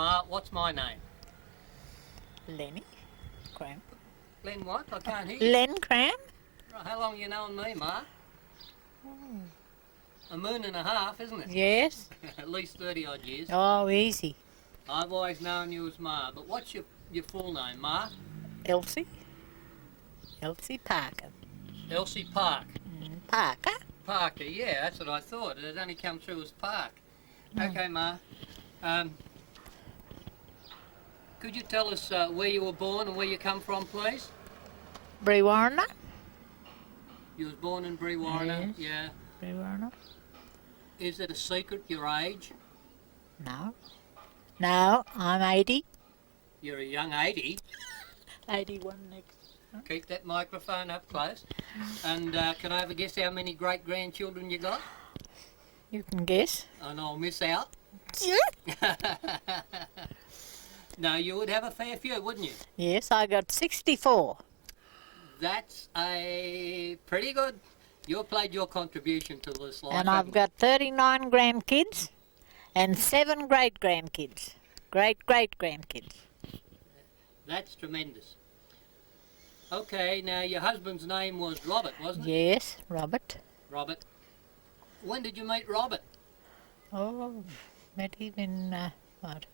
Ma, what's my name? Lenny Cram. Len what? I can't hear you. Len Cram? Right, how long you known me, Ma? A moon and a half, isn't it? Yes. At least 30 odd years. Oh, easy. I've always known you as Ma, but what's your full name, Ma? Elsie. Elsie Parker. Elsie Park. Parker? Parker, yeah, that's what I thought. It had only come through as Park. Okay, Ma. Could you tell us where you were born and where you come from, please? Brewarna? You was born in Brewarna, Yes. yeah. Brewarna? Is it a secret, your age? No. No, I'm 80. You're a young 80. 81 next. Keep that microphone up close. And can I have a guess how many great-grandchildren you got? You can guess. And I'll miss out. No, you would have a fair few, wouldn't you? Yes, I got 64. That's a pretty good. You played your contribution to this life. And I've got 39 grandkids and 7 great-grandkids. Great-great-grandkids. That's tremendous. Okay, now your husband's name was Robert, wasn't it? Yes, Robert. Robert. When did you meet Robert? Oh, met him in, what?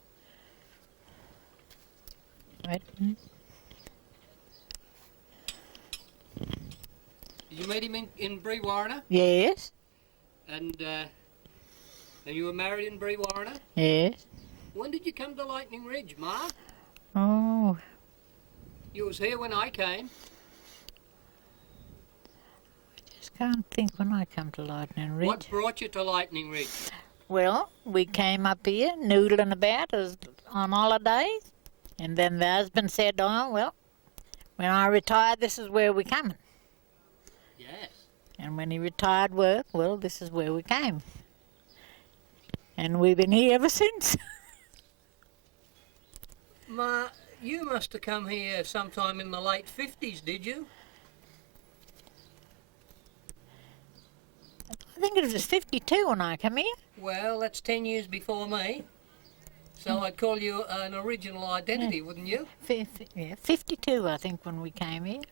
Wait. Did you meet him in Brewarna? Yes. And you were married in Brewarna? Yes. When did you come to Lightning Ridge, Ma? Oh, You was here when I came. just can't think when I come to Lightning Ridge. What brought you to Lightning Ridge? Well, we came up here noodling about as on holidays, and then the husband said, oh, well, when I retire, this is where we're coming. Yes. And when he retired work, well, this is where we came. And we've been here ever since. Ma, you must have come here sometime in the late 50s, did you? I think it was 52 when I come here. Well, that's 10 years before me. So I'd call you an original identity, wouldn't you? 52, I think, when we came here.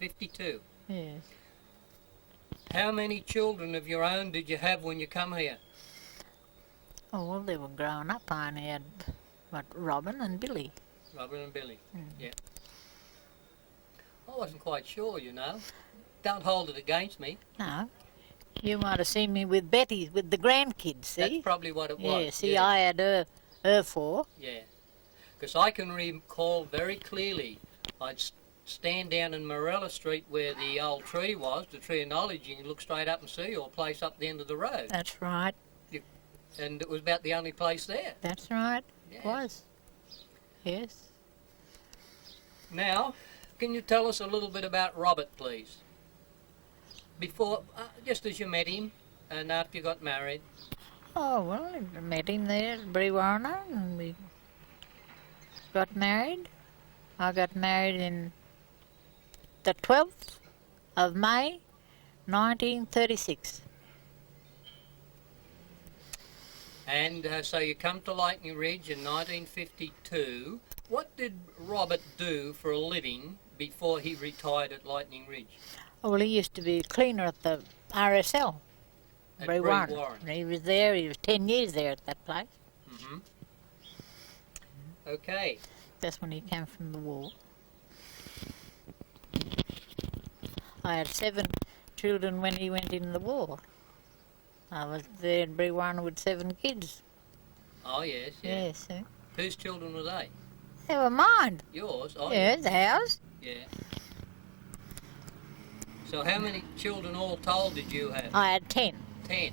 52. Yes. How many children of your own did you have when you come here? Oh, well, they were growing up. I only had, what, Robin and Billy. Robert and Billy, yeah. I wasn't quite sure, you know. Don't hold it against me. No. You might have seen me with Betty, with the grandkids, see? That's probably what it was. Yeah, see, I had her 4. Yeah. Because I can recall very clearly, I'd stand down in Morella Street where the old tree was, the tree of knowledge, and you look straight up and see your place up the end of the road. That's right. And it was about the only place there. That's right. Yes. It was. Yes. Now, can you tell us a little bit about Robert, please? Before, just as you met him and after you got married. Oh, well, I met him there at Brewarna and we got married. I got married in the 12th of May, 1936. And so you come to Lightning Ridge in 1952. What did Robert do for a living before he retired at Lightning Ridge? Oh, well, he used to be a cleaner at the RSL. At Brewarna. Brewarna. He was there, he was 10 years there at that place. Mm-hmm. Okay. That's when he came from the war. I had 7 children when he went in the war. I was there in Brewarna with 7 kids. Oh, yes, yeah. Yes, sir. Whose children were they? They were mine. Yours? Oh, Yes, ours. Yeah. So how many children all told did you have? I had 10. 10.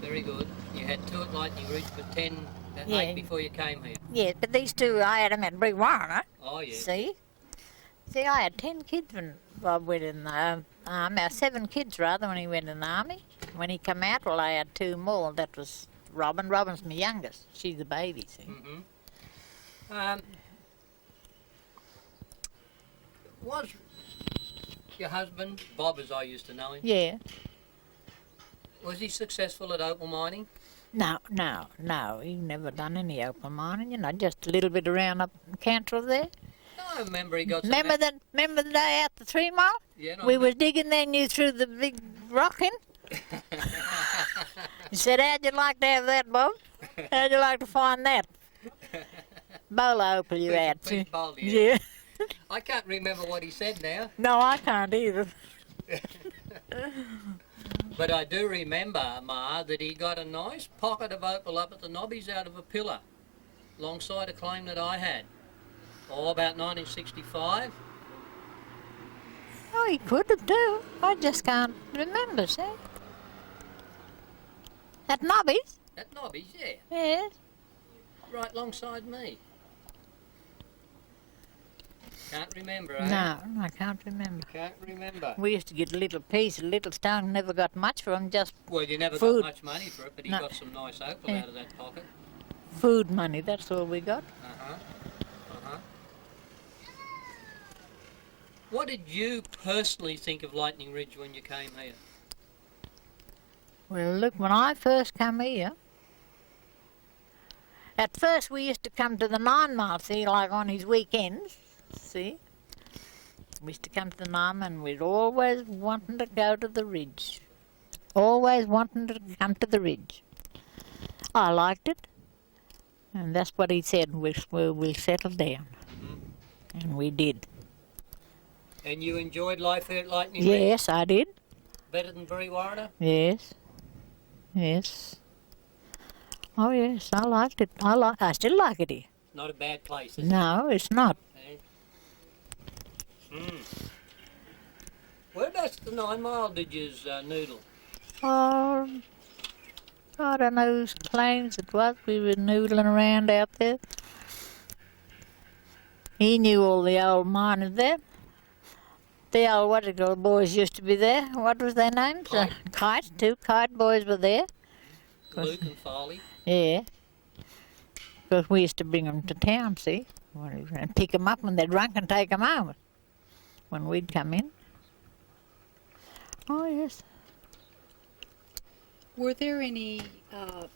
Very good. You had 2 at Lightning Ridge, but 10, Yeah. 8 before you came here. Yeah, but these 2, I had them at Brewarna. Oh, yes. See? See, I had 10 kids when Bob went in the army. 7 kids, rather, when he went in the army. When he come out, well, I had 2 more. That was Robin. Robin's my youngest. She's a baby, see? Mm-hmm. Was your husband, Bob as I used to know him, Yeah. was he successful at opal mining? No, no, no. You've never done any open mining, just a little bit around up Cantrell there. I remember he got some... Remember the day out the 3 Mile? Yeah, no, We was digging there and you threw the big rock in. You said, how'd you like to have that, Bob? How'd you like to find that? Bowler opal you had. Big bowl, Yeah. I can't remember what he said now, No, I can't either. but I do remember, Ma, that he got a nice pocket of opal up at the Nobbies out of a pillar, alongside a claim that I had. Oh, about 1965. Oh, he could have too. I just can't remember, see? At Nobby's? At Nobbies, yeah. Yes. Right alongside me. Can't remember, eh? No, I can't remember. Can't remember. We used to get a little piece, a little stone, never got much for them, just Well, you never food. got much money for it, but he No. got some nice opal Yeah. out of that pocket. food money, that's all we got. Uh-huh. Uh-huh. What did you personally think of Lightning Ridge when you came here? Well, look, when I first come here, at first we used to come to the 9 Mile, see, like on his weekends, see? We used to come to the 9 Mile and we'd always wanting to go to the ridge. Always wanting to come to the ridge. I liked it, and that's what he said, we'll settle down. And we did. And you enjoyed life here at Lightning Ridge? Yes, I did. Better than Brewarrina? Yes. Yes. Oh yes, I liked it. I still like it here. Not a bad place, is it? No, it's not. Eh? Whereabouts the 9 Mile did you noodle? Oh, I don't know whose claims it was. We were noodling around out there. He knew all the old miners there. The old, what do you call it, boys used to be there. What was their names? Kite. Two kite boys were there. Luke and Farley. Yeah. Because we used to bring them to town, see? And pick them up when they're drunk and take them home when we'd come in. Oh, yes. Were there any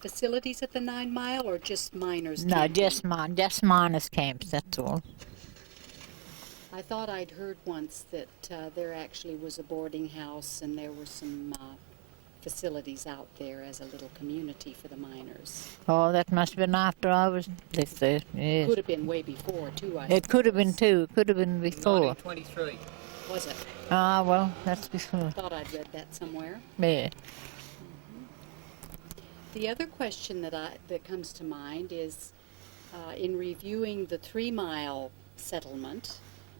facilities at the 9 Mile or just miners? No, camping? just miners' camps, that's all. I thought I'd heard once that there actually was a boarding house and there were some facilities out there as a little community for the miners. Oh, that must have been after I was lived there, yes. Could have been way before, too, I It could have been suppose. too. It could have been before. 1923. Was it? Ah, well, that's before. I thought I'd read that somewhere. Yeah. The other question that comes to mind is, in reviewing the 3 Mile settlement,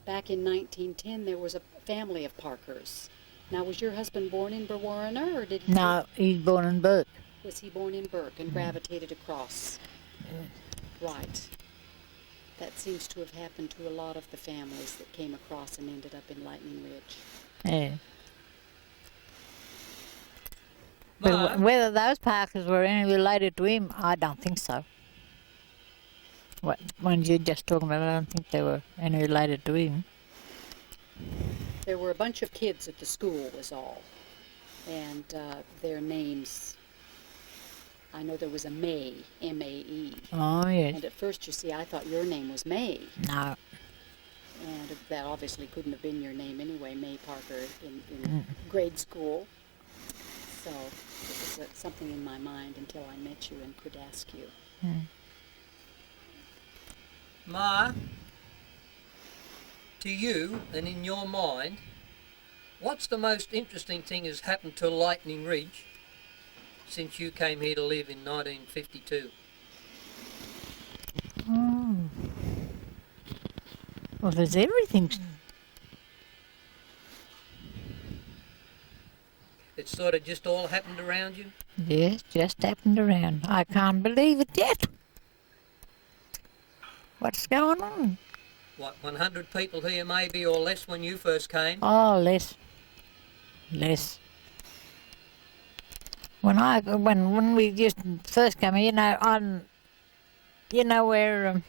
back in 1910 there was a family of Parkers. Now, was your husband born in Brewarrina, or did he? No, he's born in Burke. Was he born in Burke and gravitated across? Right. That seems to have happened to a lot of the families that came across and ended up in Lightning Ridge. Yeah. Ma, But whether those Parkers were any related to him, I don't think so. What ones you're just talking about, I don't think they were any related to him. There were a bunch of kids at the school, was all. And their names, I know there was a May, M-A-E. Oh, yes. And at first, you see, I thought your name was May. No. And that obviously couldn't have been your name anyway, May Parker, in grade school. So it was something in my mind until I met you and could ask you. Ma, to you and in your mind, what's the most interesting thing has happened to Lightning Ridge since you came here to live in 1952? Oh. Well, there's everything. It sort of just all happened around you? Yes, just happened around. I can't believe it yet. What's going on? What, 100 people here maybe or less when you first came? Oh, less. Less. When we just first came here, you know where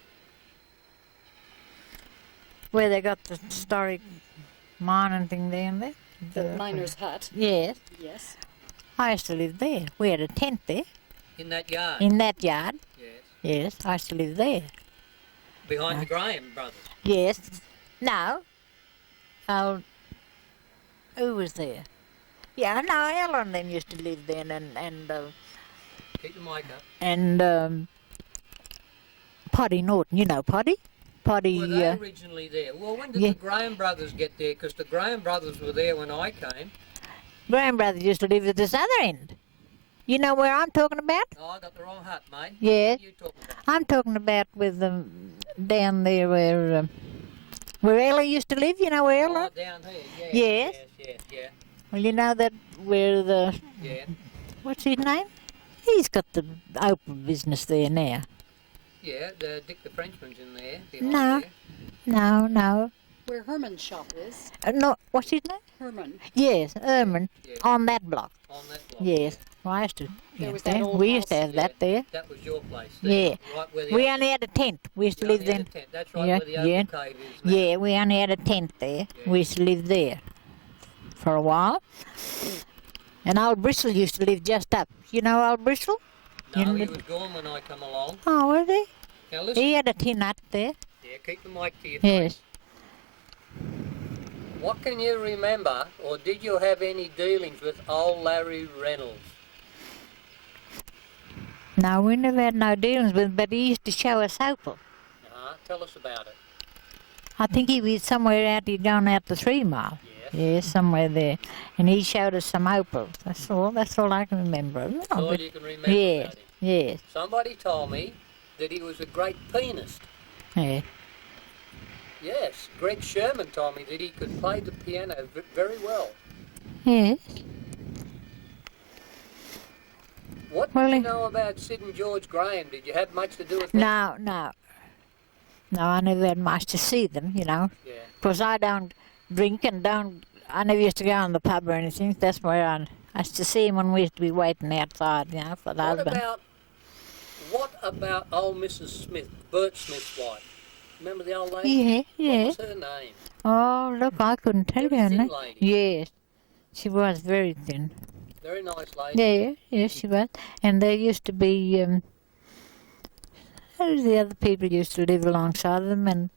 they got the historic mining thing down there? The miner's hut. Yes. Yes. I used to live there. We had a tent there. In that yard? In that yard. Yes. Yes, I used to live there. Behind the Graham brothers? Yes. No. Oh, who was there? Yeah, no, Ellen and them used to live there, Keep the mic up. and Poddy Norton, you know Poddy? Poddy, Were they originally there? Well, when did yeah. the Graham brothers get there? Because the Graham brothers were there when I came. Graham brothers used to live at this other end. You know where I'm talking about? Oh, I got the wrong hut, mate. Yeah. What are you talking about? I'm talking about with them down there where Ella used to live. You know where Ella? Oh, down here, yeah. Yes. Yeah. Well, you know that where the Yeah. what's his name? He's got the opal business there now. Yeah, Dick the Frenchman's in there. Behind No. there. No. Where Herman's shop is. No, what's his name? Herman. Yes, Erman, Yeah. on that block. On that block. Yes, well, I used to. There yeah, was that old we used to house. have that there. That was your place. Yeah. There, right where the We old- only had a tent. We used to you live only had then. a tent. That's right Yeah, where the open yeah. cave is now. Yeah, we only had a tent there. Yeah. We used to live there for a while. And old Bristol used to live just up. You know old Bristol? No, You he kn- was gone when I come along. Oh, was he? Now listen. He had a tin hut there. Yeah, keep the mic to your Yes. face. What can you remember, or did you have any dealings with old Larry Reynolds? No, we never had no dealings with him, but he used to show us opal. Tell us about it. I think he was somewhere out, he'd gone out the 3 Mile. Yes. Yeah, somewhere there. And he showed us some opals. That's all I can remember. That's all you can remember yes, about him. yes, Somebody told me that he was a great pianist. yeah. Yes, Greg Sherman told me that he could play the piano very well. Yes. What Well, did you he- know about Sid and George Graham? Did you have much to do with them? No, I never had much to see them, you know. Yeah. Because I don't drink and I never used to go in the pub or anything. That's where I used to see him when we used to be waiting outside, you know, for the husband. What about old Mrs. Smith, Bert Smith's wife? Remember the old lady? Yeah, yeah. What was her name? Oh, look, I couldn't tell you Very her thin name. lady. Yes, she was very thin. Very nice lady. Yeah, she was. And there used to be, who's the other people used to live alongside them, and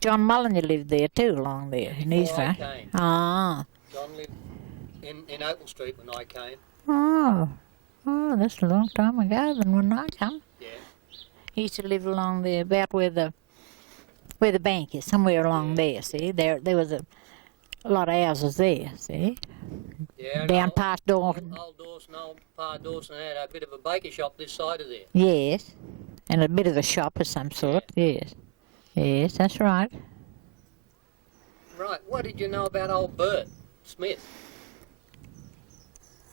John Molyneux lived there too, along there, in his Before I farm. came. Ah, John lived in Opal Street when I came. oh, that's a long time ago than when I come. Yeah. He used to live along there, about where the bank is, somewhere along there, see? There was a lot of houses there, see? Yeah. and Down old- past Dawson. Old Dawson, old Pa Dawson had a bit of a baker shop this side of there. Yes, and a bit of a shop of some sort, yes. Yes, that's right. Right. What did you know about old Bert Smith?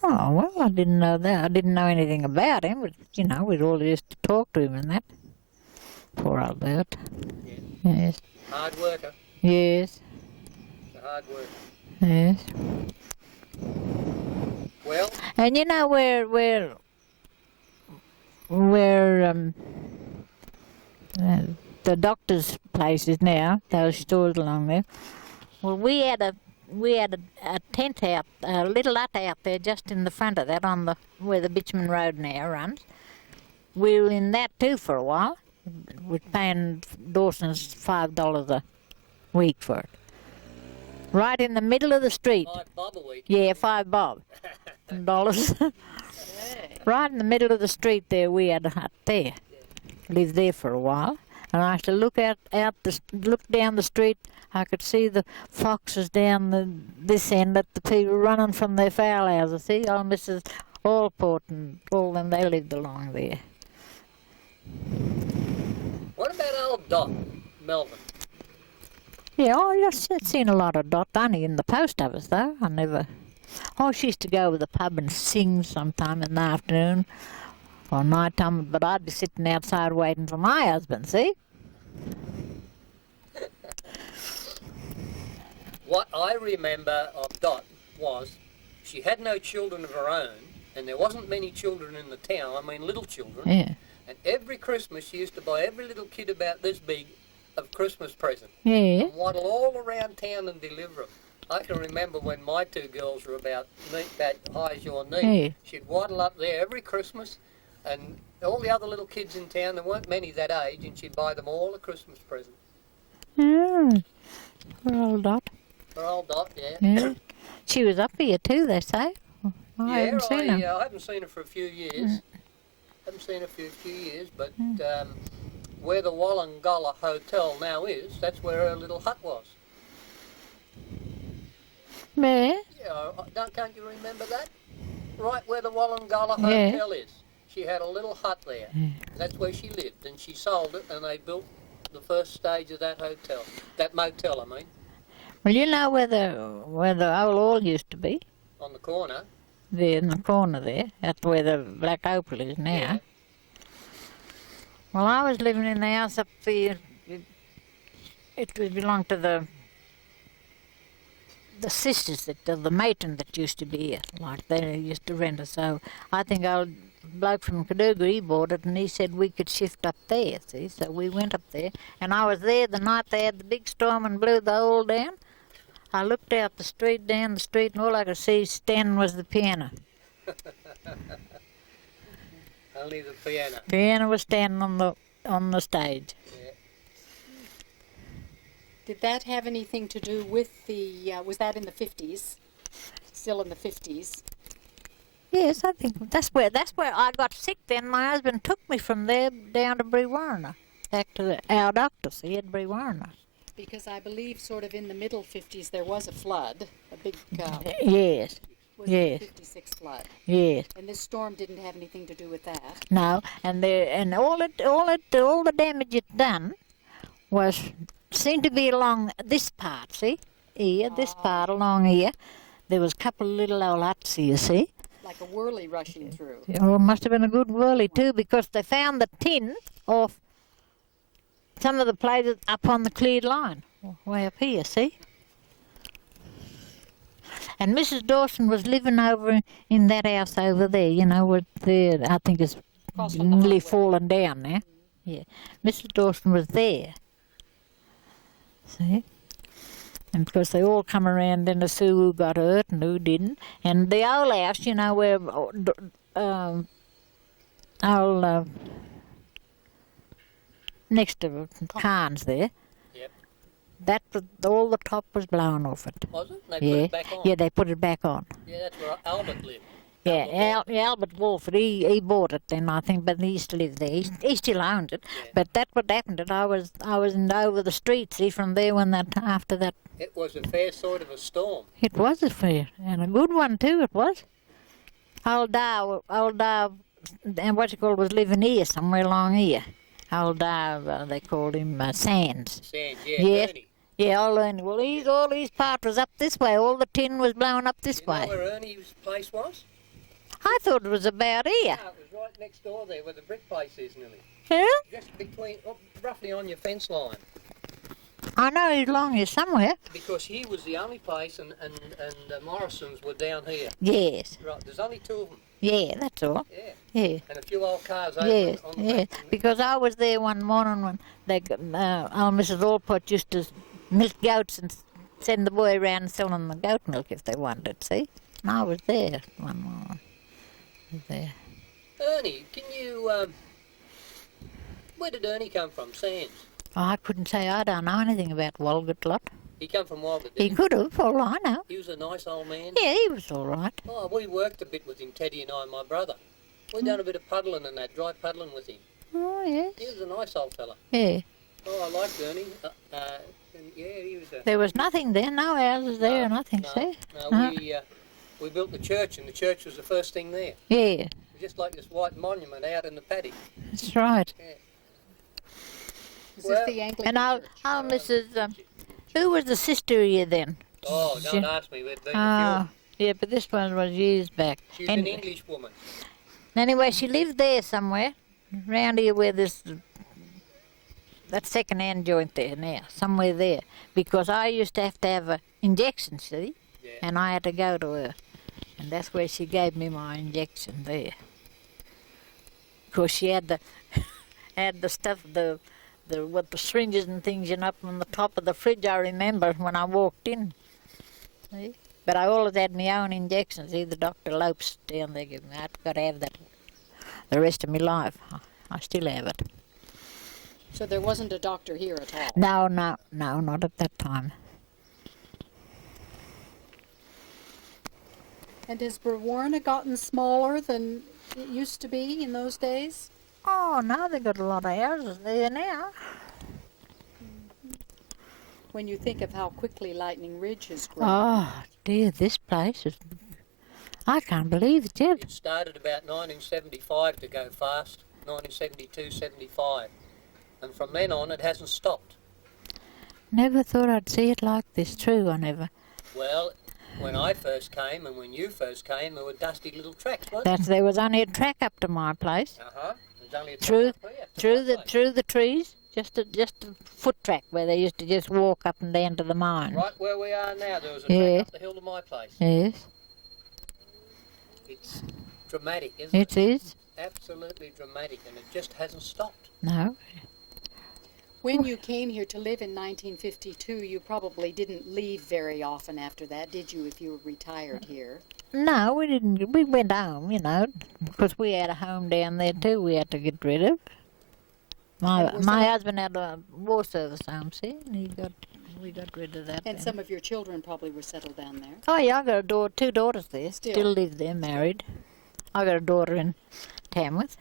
Oh, well, I didn't know that. I didn't know anything about him, but, you know, we'd all used to talk to him and that. Poor old Bert. Yeah. Yes, Hard worker. yes, A hard worker. yes. Well, And you know where the doctor's place is now, those stores along there. Well, we had a tent out, a little hut out there just in the front of that, on the where the bitumen road now runs. We were in that too for a while. We're paying Dawson's $5 a week for it. Right in the middle of the street. 5 bob a week. Yeah, $5 dollars. Right in the middle of the street there, we had a hut there. Lived there for a while, and I used to look look down the street. I could see the foxes down this end, at the people running from their fowl houses. See, old Mrs. Allport and all them, they lived along there. What about old Dot Melvin? Yeah, I just seen a lot of Dot, only in the post office though. I never. Oh, she used to go to the pub and sing sometime in the afternoon or night time, but I'd be sitting outside waiting for my husband, see? What I remember of Dot was she had no children of her own, and there wasn't many children in the town, I mean little children. Yeah. And every Christmas she used to buy every little kid about this big of Christmas present Yeah. and waddle all around town and deliver them. I can remember when my 2 girls were about high as your knee. Yeah. She'd waddle up there every Christmas And all the other little kids in town, there weren't many that age, and she'd buy them all a Christmas present. Poor old Dot. For old Dot, yeah. Yeah. She was up here too, they say. I haven't seen her. I haven't seen her for a few years. Haven't seen her for a few years, but where the Wollongollo Hotel now is, that's where her little hut was. Yeah. Yeah, can't you remember that? Right where the Wollongollo Hotel is. She had a little hut there. That's where she lived, and she sold it, and they built the first stage of that hotel. That motel, I mean. Well, you know where the old hall used to be? On the corner. There in the corner there. That's where the Black Opal is now. Yeah. Well, I was living in the house up there. It belonged to the sisters, the matron that used to be here. Like, they used to rent it. So I think old bloke from Kadooga, he bought it, and he said we could shift up there, see? So we went up there, and I was there the night they had the big storm and blew the hole down. I looked out the street, down the street, and all I could see standing was the piano. Only the piano. Piano was standing on the stage. Yeah. Did that have anything to do with the, was that in the 50s? Still in the 50s? Yes, I think that's where I got sick then. My husband took me from there down to Brewarrina, back to our doctor, see, at Brewarrina. Because I believe sort of in the middle 50s there was a flood, a big, Yes, was yes. the 56 flood. yes. And this storm didn't have anything to do with that. No, and all the damage it done seemed to be along this part, see? Here, this part along here. There was a couple of little old huts here, see? Like a whirly rushing through. Well, it must have been a good whirly too, because they found the tin off some of the places up on the cleared line, way up here, see? And Mrs. Dawson was living over in that house over there, you know, with the, I think it's Across from the nearly highway. fallen down now. Yeah, Mrs. Dawson was there. See? And of course they all come around and to see who got hurt and who didn't. And the old house, you know, where next to Khan's there, Yep. that was, all the top was blown off it. Was it? They Yeah, put it back on. yeah, they put it back on. Yeah, that's where Albert lived. Yeah, Albert Walford, he bought it then, I think, but he used to live there. He still owns it. Yeah. But that what happened. I was over the street, see, from there when after that. It was a fair sort of a storm. It was a fair, and a good one too, it was. Old Dow, and what you call was living here, somewhere along here. Old Dow, they called him Sands. Sands, yeah, Yeah. Ernie. Yeah, old Ernie. Well, all his part was up this way. All the tin was blown up this You know way. where Ernie's place was? I thought it was about here. No, it was right next door there where the brick place is nearly. Yeah? Just between, roughly on your fence line. I know he's along here somewhere. Because he was the only place, and Morrison's were down here. Yes. Right, there's only two of them. Yeah, that's all. Yeah. Yeah. And a few old cars over Yes, on the yes. back. Because I was there one morning when old Mrs. Allpot used to milk goats and send the boy around selling the goat milk if they wanted it, see? And I was there one morning. I was there. Ernie, can you, where did Ernie come from? Sands? Oh, I couldn't say I don't know anything about Walgett lot. He come from Walgett, He didn't he? could have, for all I know. He was a nice old man. Yeah, he was all right. Oh, we worked a bit with him, Teddy and I and my brother. We done a bit of puddling and that, dry puddling with him. Oh, yes. He was a nice old fella. Yeah. Oh, I liked Ernie. And yeah, he was a... There was nothing there, no houses there, No, nothing, no, see? No, we built the church, and the church was the first thing there. Yeah, Just like this white monument out in the paddock. that's right. Yeah. Is Well, this the Anglican And old church? Mrs. Who was the sister here then? Oh, She- don't ask me. We've been a Ah, yeah, but this one was years back. few. She's And an English woman. anyway, she lived there somewhere, round here where that second-hand joint there now, somewhere there. Because I used to have an injection, see? Yeah. And I had to go to her. And that's where she gave me my injection there. Because she had the stuff, with the syringes and things, up on the top of the fridge, I remember when I walked in. See? But I always had my own injections. See, the Dr. Lopes down there gave me. I've got to have the rest of my life. I still have it. So there wasn't a doctor here at all? No, not at that time. And has Brewarna gotten smaller than it used to be in those days? Oh, now they've got a lot of houses there now. When you think of how quickly Lightning Ridge has grown. Oh, dear, this place is... I can't believe it yet. It started about 1975 to go fast, 1972, 75. And from then on, it hasn't stopped. Never thought I'd see it like this, true, I never. Well, when I first came and when you first came, there were dusty little tracks, weren't there? There was only a track up to my place. Uh-huh. There's only a track Through, up here to my place. through the trees, just a foot track where they used to just walk up and down to the mine. Right where we are now, there was a Yeah. track up the hill to my place. Yes, It's dramatic, isn't it is. Absolutely dramatic, and it just hasn't stopped. No. When you came here to live in 1952, you probably didn't leave very often after that, did you, if you were retired here? No, we didn't. We went home, you know, because we had a home down there too we had to get rid of. My husband had a war service home, see, and we got rid of that. And then. some of your children probably were settled down there. Oh yeah, I got two daughters there. Still. Still live there, married. I got a daughter in Tamworth.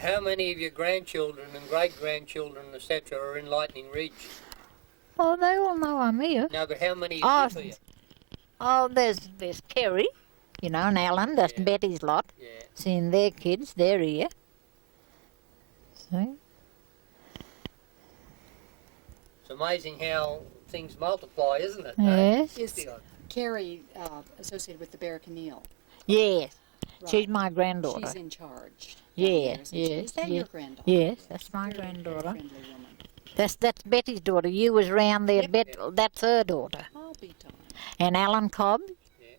How many of your grandchildren and great-grandchildren, etc., are in Lightning Ridge? Oh, they all know I'm here. No, but how many Oh, live here? Oh, there's Kerry, you know, and Alan. That's Yeah. Betty's lot. Yeah. Seeing their kids, they're here. See? It's amazing how things multiply, isn't it? Yes. Is Carrie associated with the Barracanil? Yes. Right. She's my granddaughter. She's in charge. Yeah, down there, isn't she? yes, Is that yes. your granddaughter? Yes, that's my Very, very granddaughter. friendly woman. That's Betty's daughter. You was round there. Yep. That's her daughter. I'll be darned. And Alan Cobb.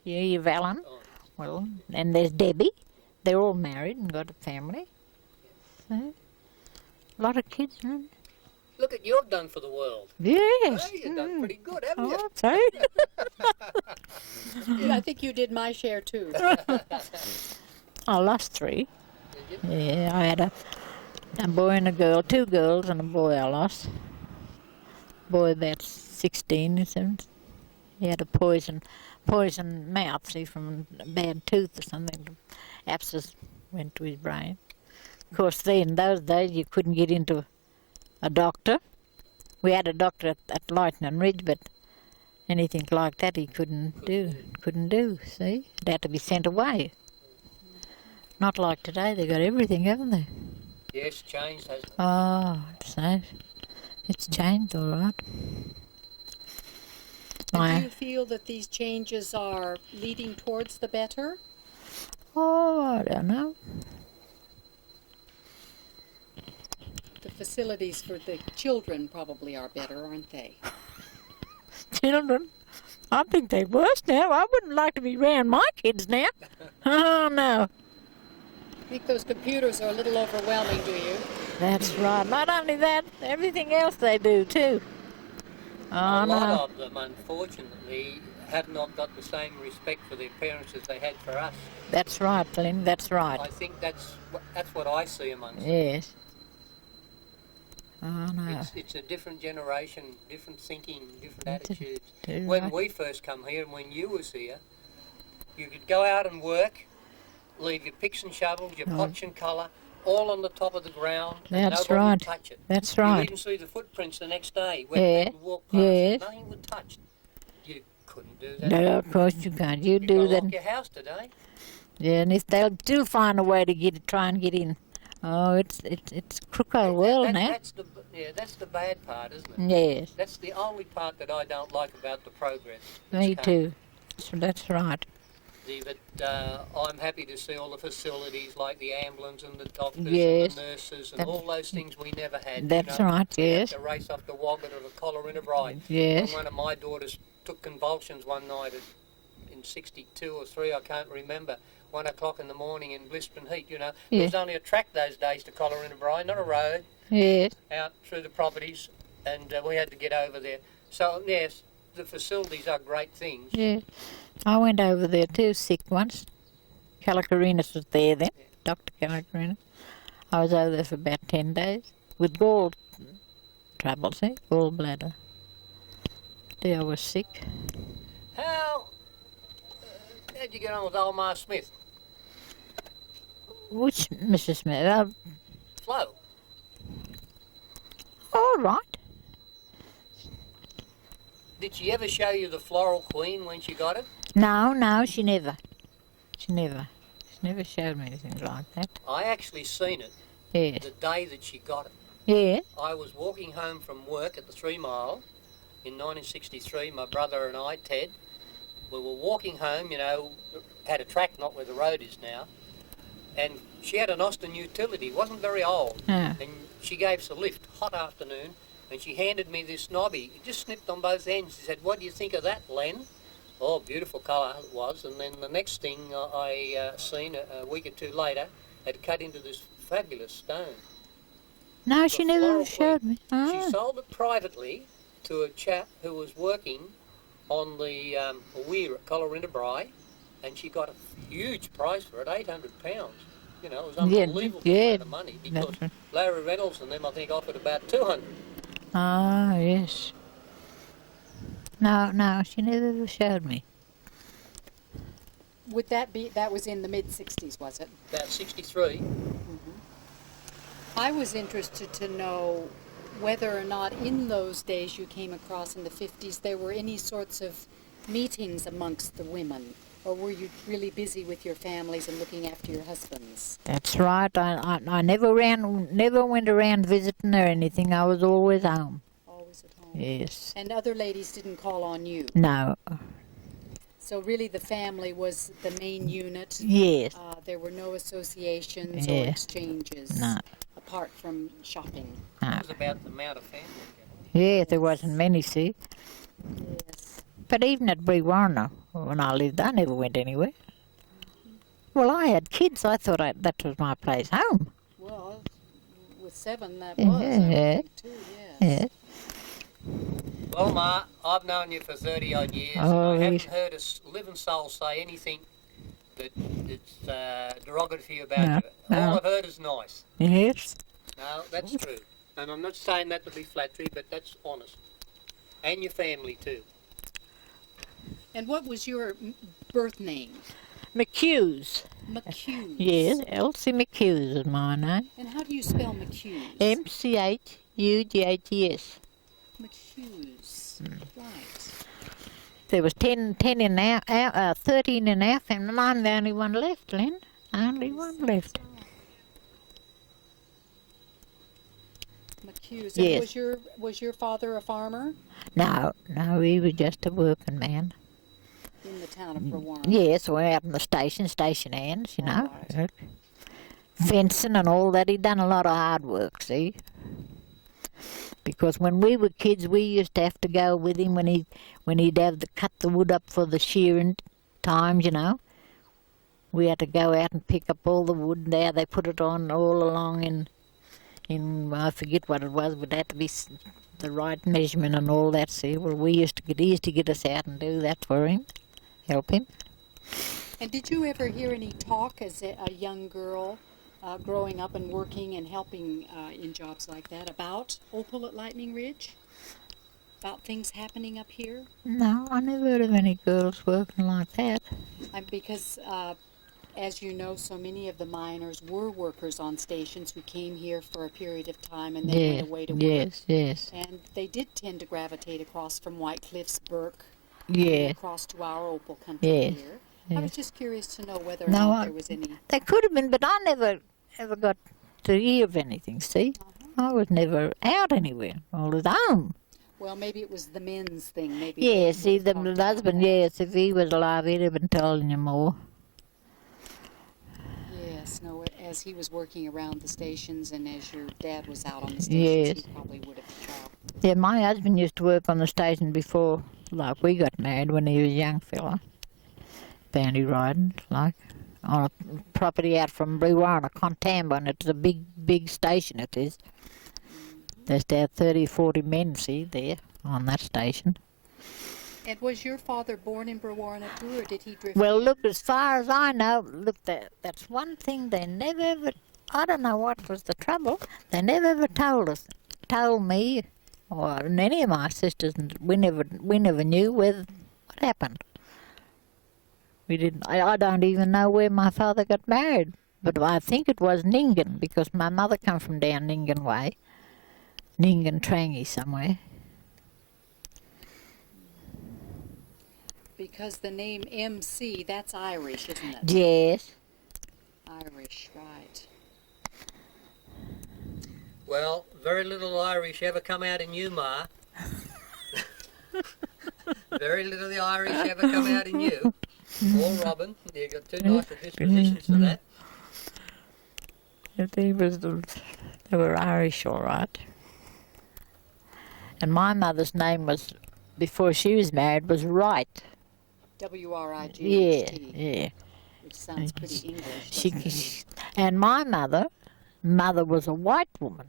Yeah. You've Alan. Oh, Well, and there's Debbie. They're all married and got a family. So, a lot of kids. Huh? look at you've done for the world. Yes. Hey, you've done pretty good, haven't you? Oh, sorry. Yeah, I think you did my share too. I lost 3. Did you? Yeah, I had a boy and a girl, 2 girls and a boy I lost. Boy about 16, he had a poison mouth, see, from a bad tooth or something. Abscess went to his brain. Of course, in those days you couldn't get into a doctor. We had a doctor at Lightning Ridge, but anything like that he couldn't do, see. It had to be sent away. Not like today, they got everything, haven't they? Yes, changed, hasn't it? Oh, it's changed all right. And do you feel that these changes are leading towards the better? Oh, I don't know. The facilities for the children probably are better, aren't they? Children, I think they're worse now. I wouldn't like to be around my kids now. Oh, no. I think those computers are a little overwhelming, do you? That's right. Not only that, everything else they do, too. Oh, A no. lot of them, unfortunately, have not got the same respect for their parents as they had for us. That's right, Lynn, that's right. I think that's what I see amongst them. Yes. Oh, no. It's a different generation, different thinking, different That's attitudes. too When right. we first come here and when you was here, you could go out and work, leave your picks and shovels, your pots and colour, all on the top of the ground. And That's nobody right. would touch it. That's You right. even see the footprints the next day when Yeah. people walk past. Yes. Nothing would touch. You couldn't do that. No, of course you can't. You You do gotta that. lock your house today. Yeah, and if they'll still find a way to try and get in. Oh, it's crook old world now. That's the bad part, isn't it? Yes, That's the only part that I don't like about the progress. me that's too. So that's right. But I'm happy to see all the facilities like the ambulance and the doctors Yes. and the nurses and That- all those things we never had. That's you know? right, yes. To race up the Wagga to the Colorado Bride. Yes. And one of my daughters took convulsions one night in 62 or 3, I can't remember. 1 o'clock in the morning in blistering heat, you know. There was only a track those days to Colorado Bride, not a road, Yes. out through the properties, and we had to get over there. So, yes, the facilities are great things. Yeah. I went over there too, sick once. Calacarinas was there then, Dr. Calacarinas. I was over there for about 10 days with gall trouble, see, gallbladder. There I was sick. How'd you get on with old Ma Smith? Which Mrs. Smith? Flo. All right. Did she ever show you the Floral Queen when she got it? No, she never. She never showed me anything like that. I actually seen it Yes. the day that she got it. Yeah. I was walking home from work at the 3 Mile in 1963. My brother and I, Ted, we were walking home, you know, had a track, not where the road is now, and she had an Austin utility, wasn't very old, Yeah. and she gave us a lift, hot afternoon, and she handed me this knobby. It just snipped on both ends. She said, "What do you think of that, Len?" Oh, beautiful colour it was. And then the next thing I seen a week or two later, had cut into this fabulous stone. No, she never Floral showed Queen. me. Ah. She sold it privately to a chap who was working on the weir at Collarinda, and she got a huge price for it, £800. You know, it was unbelievable amount of money, because that's right. Larry Reynolds and them, I think, offered about 200. Ah, yes. No, she never showed me. Would that was in the mid-60s, was it? About 63. I was interested to know whether or not in those days you came across in the 50s there were any sorts of meetings amongst the women, or were you really busy with your families and looking after your husbands? That's right. I never went around visiting or anything. I was always home. Always at home. Yes. And other ladies didn't call on you? No. So really the family was the main unit? Yes. There were no associations Yeah. or exchanges? No. Apart from shopping? No. It was about the amount of family. Yeah, there wasn't many, see. Yes. But even at Brewarna, when I lived, I never went anywhere. Well, I had kids. I thought that was my place home. Well, with 7 that was, I would Yeah. think too, yes. Yes. Well, Ma, I've known you for 30-odd years, Oh, and I yes. haven't heard a living soul say anything that's derogatory about you. No. All I've heard is nice. Yes. No, that's true. And I'm not saying that to be flattery, but that's honest. And your family, too. And what was your birth name? McHughes. McHughes. Yes, Elsie McHughes is my name. And how do you spell McHughes? MCHUGHES. McHughes. Right. There was 13 in our family. I'm the only one left, Len. Only one left. McHughes. Yes. And was your father a farmer No, he was just a working man. in the town of Brewarna? Yes, we're out in the station hands, you know. Right. Fencing and all that. He'd done a lot of hard work, see. Because when we were kids, we used to have to go with him when he'd have to cut the wood up for the shearing times, you know. We had to go out and pick up all the wood there. They put it on all along in I forget what it was, but it had to be the right measurement and all that, see. Well, he used to get us out and do that for him, help him. And did you ever hear any talk as a young girl growing up and working and helping in jobs like that about Opal at Lightning Ridge? About things happening up here? No, I never heard of any girls working like that. Because, as you know, so many of the miners were workers on stations who came here for a period of time and then went away to work. Yes. And they did tend to gravitate across from White Cliffs, Burke, Yeah. across to our Opal country Yes, here. I yes. was just curious to know whether or No, not there was any... They could have been, but I never ever got to hear of anything, see? I was never out anywhere. I was home. Well, maybe it was the men's thing. Maybe Yes, they see, would the have talked about husband, that. yes, if he was alive, he'd have been telling you more. Yes, no, as he was working around the stations and as your dad was out on the stations, Yes. he probably would have traveled. Yeah, my husband used to work on the station before, like, we got married when he was a young fella. Bounty riding, like, on a property out from Brewarna, Contamba, and it's a big station it is. There's about 30, 40 men, see, there, on that station. And was your father born in Brewarna too, or did he drift? Well, in? look, as far as I know, look, that's one thing they never ever, I don't know what was the trouble, they never ever told me, or any of my sisters, and we never knew what happened. We didn't, I don't even know where my father got married, but I think it was Ningen, because my mother come from down Ningen way, Ningen Trangie somewhere. Because the name MC, that's Irish, isn't it? Yes. Irish, right. Well, very little Irish ever come out in you, Ma. Very little of the Irish ever come out in you. Or Robin. You got two nice dispositions for that. They were Irish, all right. And my mother's name was, before she was married, was Wright. W-R-I-G-H-T. Yeah. Which sounds pretty English. She, and my mother was a white woman,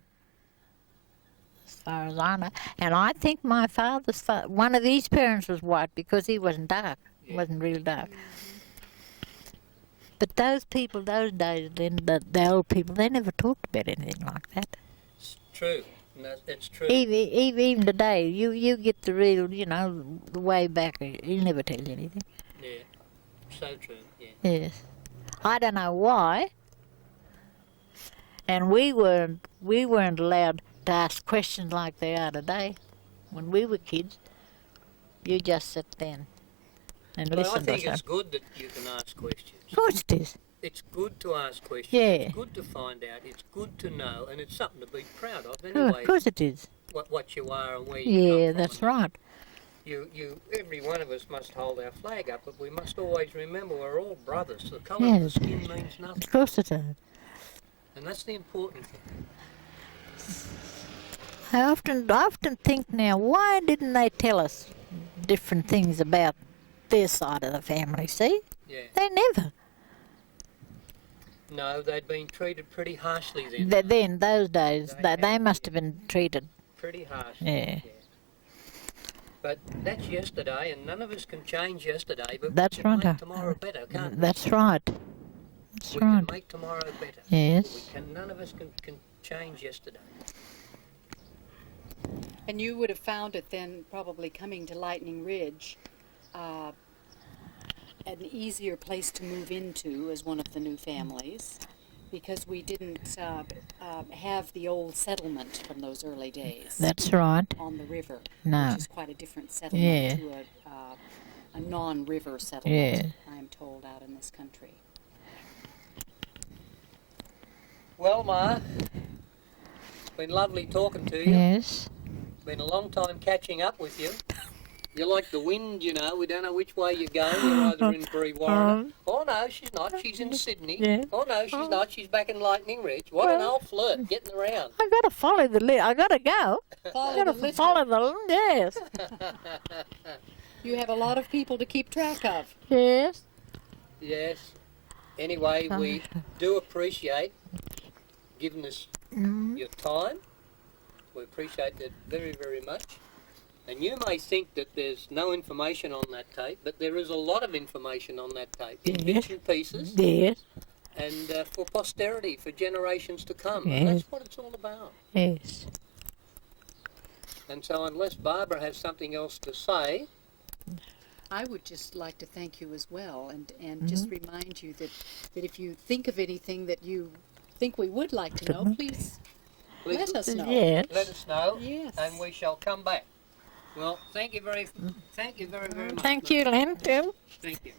as far as I know. And I think my father's one of these parents was white because he wasn't dark. He wasn't real dark. But those people, those days, then the old people, they never talked about anything like that. It's true. No, it's true. Even today, you get the real, the way back, he'll never tell you anything. Yeah, so true, yeah. Yes. I don't know why. And we weren't allowed to ask questions like they are today. When we were kids, you just sit there and listen I think to it's good that you can ask questions. Of course it is. It's good to ask questions. Yeah. It's good to find out. It's good to know, and it's something to be proud of Oh, anyway. of course it is. What you are and where you come Yeah, from. that's right. Every one of us must hold our flag up, but we must always remember we're all brothers. The colour of the Yes. skin means nothing, Of course it is. and that's the important thing. I often think now, why didn't they tell us different things about their side of the family, see? Yeah. They never. No, they'd been treated pretty harshly then. Then, those days, They they had, must have been treated. Pretty harshly. Yeah. But that's yesterday, and none of us can change yesterday, but That's we can right. make tomorrow better, can't we? That's right. That's We right. can make tomorrow better. Yes. None of us can change yesterday. And you would have found it then, probably coming to Lightning Ridge, an easier place to move into as one of the new families, because we didn't have the old settlement from those early days. That's right. On the river, No. which is quite a different settlement Yeah. to a non-river settlement, Yeah. I'm told, out in this country. Well, Ma, it's been lovely talking to you. Yes. Been a long time catching up with you. You're like the wind, we don't know which way you go. You're either in Brewarna. Oh no, she's not. She's in Sydney. Yeah. Oh no, she's not. She's back in Lightning Ridge. What an old flirt, getting around. I gotta follow I gotta go. Follow I gotta the litter. follow yes. You have a lot of people to keep track of. Yes. Yes. Anyway, we do appreciate giving us your time. We appreciate that very, very much. And you may think that there's no information on that tape, but there is a lot of information on that tape in bits and pieces, Yes. and for posterity, for generations to come. Yes. And that's what it's all about. Yes. And so unless Barbara has something else to say, I would just like to thank you as well, and just remind you that if you think of anything that you think we would like to know, please let us know. Yes. let us know, Yes. and we shall come back. Well, thank you very, very much. Thank you, Len, too. Thank you.